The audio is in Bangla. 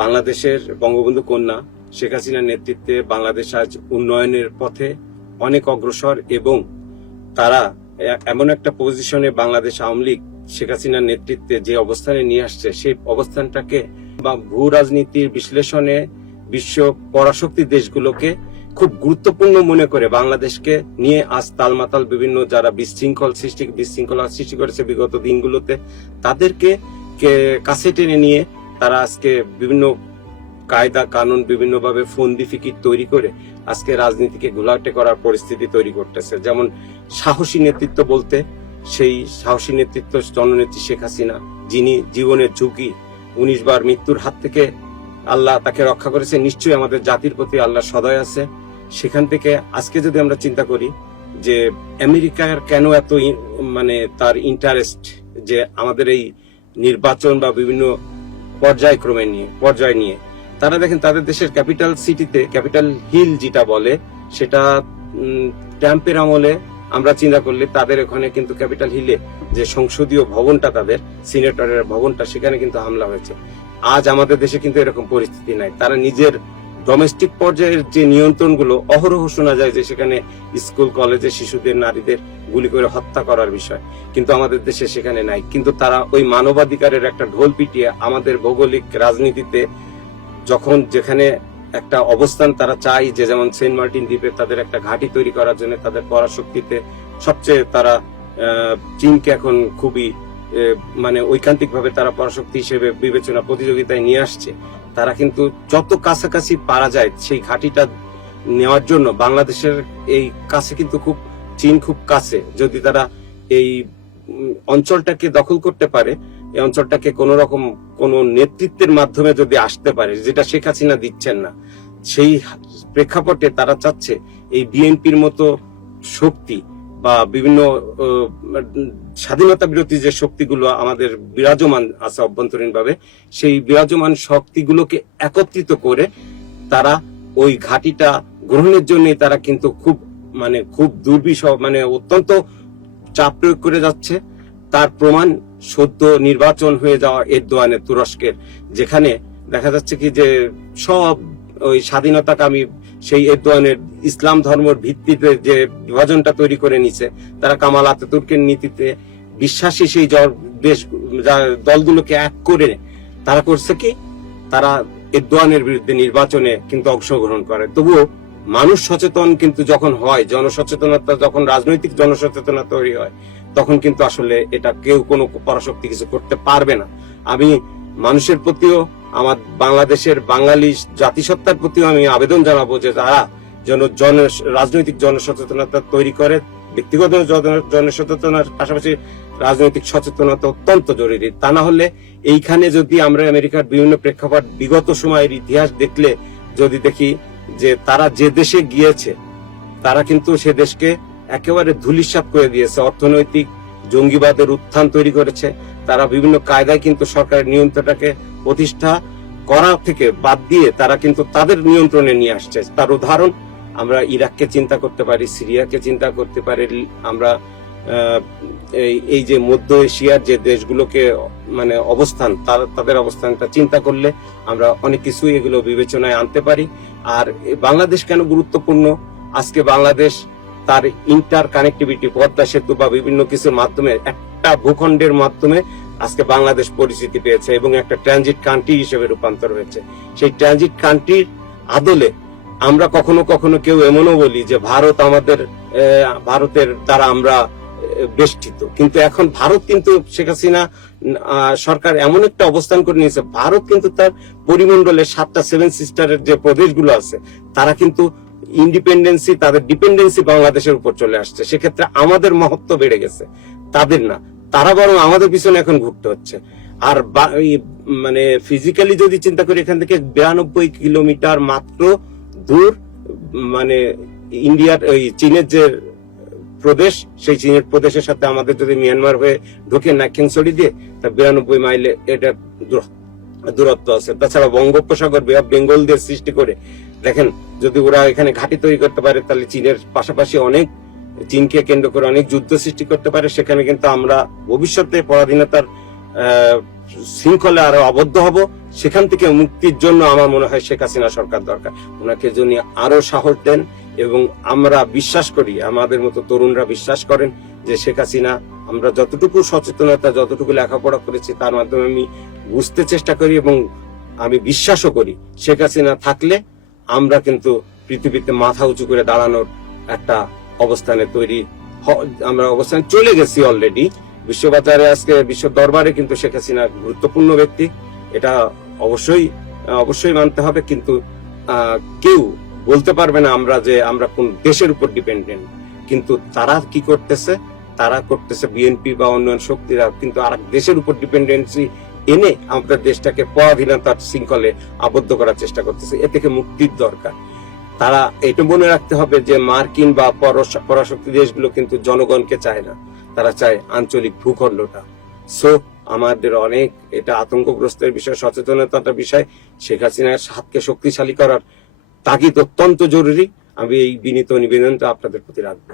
বাংলাদেশের বঙ্গবন্ধু কন্যা শেখ হাসিনার নেতৃত্বে বাংলাদেশ আজ উন্নয়নের পথে অনেক অগ্রসর এবং তারা এমন একটা পজিশনে বাংলাদেশ আওয়ামী লীগ শেখ হাসিনার নেতৃত্বে যে অবস্থানে নিয়ে আসছে সেই অবস্থানটাকে বা ভূ রাজনীতির বিশ্লেষণে বিশ্ব পরাশক্তি দেশগুলোকে খুব গুরুত্বপূর্ণ মনে করে বাংলাদেশকে নিয়ে আজ তালমাতাল বিভিন্ন যারা বিশৃঙ্খলা সৃষ্টি করেছে বিগত দিনগুলোতে তাদেরকে কাছে টেনে নিয়ে তারা আজকে বিভিন্ন কায়দা কানুন বিভিন্নভাবে ফন্দি ফিকির তৈরি করে আজকে রাজনীতিকে ঘোলাটে করার পরিস্থিতি তৈরি করতেছে। যেমন সাহসী নেতৃত্ব বলতে সেই সাহসী নেতৃত্ব জননেত্রী শেখ হাসিনা, যিনি জীবনের ঝুঁকি 19 বার মৃত্যুর হাত থেকে আল্লাহ তাকে রক্ষা করেছে। নিশ্চয়ই আমাদের জাতির প্রতি আল্লাহ সদয় আছে। সেখান থেকে আজকে যদি আমরা চিন্তা করি যে আমেরিকার কেন এত তার ইন্টারেস্ট যে আমাদের এই নির্বাচন বা বিভিন্ন পর্যায় নিয়ে তারা দেখেন তাদের দেশের ক্যাপিটাল সিটিতে ক্যাপিটাল হিল যেটা বলে সেটা ট্রাম্পের আমলে আমরা চিন্তা করলে তাদের ওখানে কিন্তু ক্যাপিটাল হিলে যে সংসদীয় ভবনটা তাদের সিনেটরের ভবনটা সেখানে কিন্তু হামলা হয়েছে। আজ আমাদের দেশে কিন্তু এরকম পরিস্থিতি নাই। তারা নিজের ডোমেস্টিক পর্যায়ের যে নিয়ন্ত্রণগুলো অহরহ শোনা যায় যে সেখানে স্কুল কলেজে শিশুদের নারীদের গুলি করে হত্যা করার বিষয়, কিন্তু আমাদের দেশে সেখানে নাই। কিন্তু তারা ওই মানবাধিকারের একটা ঢোল পিটিয়ে আমাদের ভৌগোলিক রাজনীতিতে যখন যেখানে একটা অবস্থান তারা চাই যে যেমন সেন্ট মার্টিন দ্বীপে তাদের একটা ঘাঁটি তৈরি করার জন্য তাদের পরাশক্তিতে সবচেয়ে তারা চীনকে এখন খুবই ঐকান্তিক ভাবে তারা পরাশক্তি হিসেবে বিবেচনা প্রতিযোগিতায় নিয়ে আসছে। তারা কিন্তু যত কাছাকাছি পারা যায় সেই ঘাঁটিটা নেওয়ার জন্য বাংলাদেশের এই কাছে কিন্তু চীন খুব কাছে। যদি তারা এই অঞ্চলটাকে দখল করতে পারে, এই অঞ্চলটাকে কোন নেতৃত্বের মাধ্যমে যদি আসতে পারে, যেটা শেখ হাসিনা দিচ্ছেন না, সেই প্রেক্ষাপটে তারা চাচ্ছে এই বিএনপির মতো শক্তি বা বিভিন্ন স্বাধীনতা বিরোধী যে শক্তিগুলো আমাদের বিরাজমান আছে অভ্যন্তরীণ ভাবে, সেই বিরাজমান শক্তিগুলোকে একত্রিত করে তারা ওই ঘাঁটিটা গ্রহণের জন্য তারা কিন্তু খুব দুর্বিষহ অত্যন্ত চাপ প্রয়োগ করে যাচ্ছে। তার প্রমাণ সদ্য নির্বাচন হয়ে যাওয়া এরদোয়ানের তুরস্কের, যেখানে দেখা যাচ্ছে কি যে সব ওই স্বাধীনতাকামী সেই এরদোয়ানের ইসলাম ধর্মের ভিত্তিতে যে বিভাজনটা তৈরি করে নিছে, তারা কামাল আতাতুর্কের নীতিতে বিশ্বাসী সেই দেশ দলগুলোকে এক করে তারা করছে কি, তারা এরদোয়ানের বিরুদ্ধে নির্বাচনে কিন্তু অংশগ্রহণ করে। তবুও মানুষ সচেতন কিন্তু যখন হয়, জনসচেতনতা যখন রাজনৈতিক জনসচেতনতা তৈরি হয়, তখন কিন্তু আসলে এটা কেউ কোনো পরাশক্তি কিছু করতে পারবে না। আমি মানুষের প্রতিও, আমার বাংলাদেশের বাঙালি জাতিসত্তার প্রতিও আমি আবেদন জানাবো যে তারা যেন রাজনৈতিক জনসচেতনতা তৈরি করে। ব্যক্তিগত জনসচেতনার পাশাপাশি রাজনৈতিক সচেতনতা অত্যন্ত জরুরি। তা না হলে এইখানে যদি আমরা আমেরিকার বিভিন্ন প্রেক্ষাপট বিগত সময়ের ইতিহাস দেখলে যদি দেখি যে তারা যে দেশে গিয়েছে তারা কিন্তু সে দেশকে একেবারে ধূলিসাৎ করে দিয়েছে, অর্থনৈতিক জঙ্গিবাদের উত্থান তৈরি করেছে। তারা বিভিন্ন কায়দায় কিন্তু সরকারের নিয়ন্ত্রণটাকে প্রতিষ্ঠা করা থেকে বাদ দিয়ে তারা কিন্তু তাদের নিয়ন্ত্রণে নিয়ে আসছে। তার উদাহরণ আমরা ইরাককে চিন্তা করতে পারি, সিরিয়াকে চিন্তা করতে পারি, আমরা এই যে মধ্য এশিয়ার যে দেশগুলোকে অবস্থান তাদের অবস্থানটা চিন্তা করলে আমরা অনেক কিছুই এগুলো বিবেচনায় আনতে পারি। আর বাংলাদেশ কেন গুরুত্বপূর্ণ, আজকে বাংলাদেশ তার ইন্টার কানেক্টিভিটি পদ্মা সেতু বা বিভিন্ন কিছুর মাধ্যমে একটা ভূখণ্ডের মাধ্যমে আজকে বাংলাদেশ পরিচিতি পেয়েছে এবং একটা ট্রানজিট কান্ট্রি হিসেবে রূপান্তর হয়েছে। সেই ট্রানজিট কান্ট্রির আদলে আমরা কখনো কখনো কেউ এমনও বলি যে ভারতের দ্বারা আমরা বেষ্টিত, কিন্তু এখন ভারত কিন্তু শেখ হাসিনা সরকার এমন একটা অবস্থান করে নিয়েছে, ভারত কিন্তু তার পরিমণ্ডলের 7টা 7 সিস্টারের যে প্রদেশগুলো আছে তারা কিন্তু ইন্ডিপেন্ডেন্সি, তাদের ডিপেন্ডেন্সি বাংলাদেশের উপর চলে আসছে। সেক্ষেত্রে আমাদের মহত্ব বেড়ে গেছে, তাদের না। তারা বরং আমাদের পিছনে এখন ঘুরতে হচ্ছে। আর ফিজিক্যালি যদি চিন্তা করি, এখান থেকে 92 কিলোমিটার মাত্র দূর ইন্ডিয়ার ওই চীনের যে প্রদেশ, সেই চীনের প্রদেশের সাথে আমাদের যদি মিয়ানমার হয়ে ঢুকে নাকচেনসড়ি দিয়ে তা 92 মাইলে এটা দূরত্ব আছে। তাছাড়া বঙ্গোপসাগর বেঙ্গল দিয়ে সৃষ্টি করে দেখেন, যদি ওরা এখানে ঘাঁটি তৈরি করতে পারে তাহলে চীনের পাশাপাশি চীনকে কেন্দ্র করে অনেক যুদ্ধ সৃষ্টি করতে পারে। সেখানে কিন্তু আমরা ভবিষ্যতে পরাধীনতার শৃঙ্খলে আরো আবদ্ধ হব, সেখান থেকে মুক্তির জন্য আমার মনে হয় শেখ হাসিনা সরকার দরকার। ওনাকে জন্য আরো সাহস দেন, এবং আমরা বিশ্বাস করি, আমাদের মতো তরুণরা বিশ্বাস করেন যে শেখ হাসিনা, আমরা যতটুকু সচেতনতা, যতটুকু লেখাপড়া করেছি তার মাধ্যমে আমি বুঝতে চেষ্টা করি এবং আমি বিশ্বাসও করি শেখ হাসিনা থাকলে আমরা কিন্তু পৃথিবীতে মাথা উঁচু করে দাঁড়ানোর একটা অবস্থানে আমরা অবস্থানে চলে গেছি অলরেডি। বিশ্ববাজারে আজকে বিশ্ব দরবারে কিন্তু শেখ হাসিনা গুরুত্বপূর্ণ ব্যক্তি, এটা অবশ্যই মানতে হবে। কিন্তু কেউ বলতে পারবে না আমরা কোন দেশের উপর ডিপেন্ডেন্ট। কিন্তু তারা কি করতেছে, তারা করতেছে বিএনপি বা অন্যান্য শক্তিরা কিন্তু আর দেশের উপর ডিপেন্ডেন্সি এনে আমাদের দেশটাকে পরাধীনতার শৃঙ্খলে আবদ্ধ করার চেষ্টা করতেছে। এ থেকে মুক্তির দরকার। তারা এটা মনে রাখতে হবে যে মার্কিন বা পরাশক্তি দেশগুলো কিন্তু জনগণকে চায় না, তারা চায় আঞ্চলিক ভূখণ্ডটা। সো আমাদের অনেক এটা আতঙ্কগ্রস্তের বিষয়, সচেতনতার বিষয়। শেখ হাসিনার হাতকে শক্তিশালী করার তাগিদ অত্যন্ত জরুরি। আমি এই বিনীত নিবেদনটা আপনাদের প্রতি রাখবো।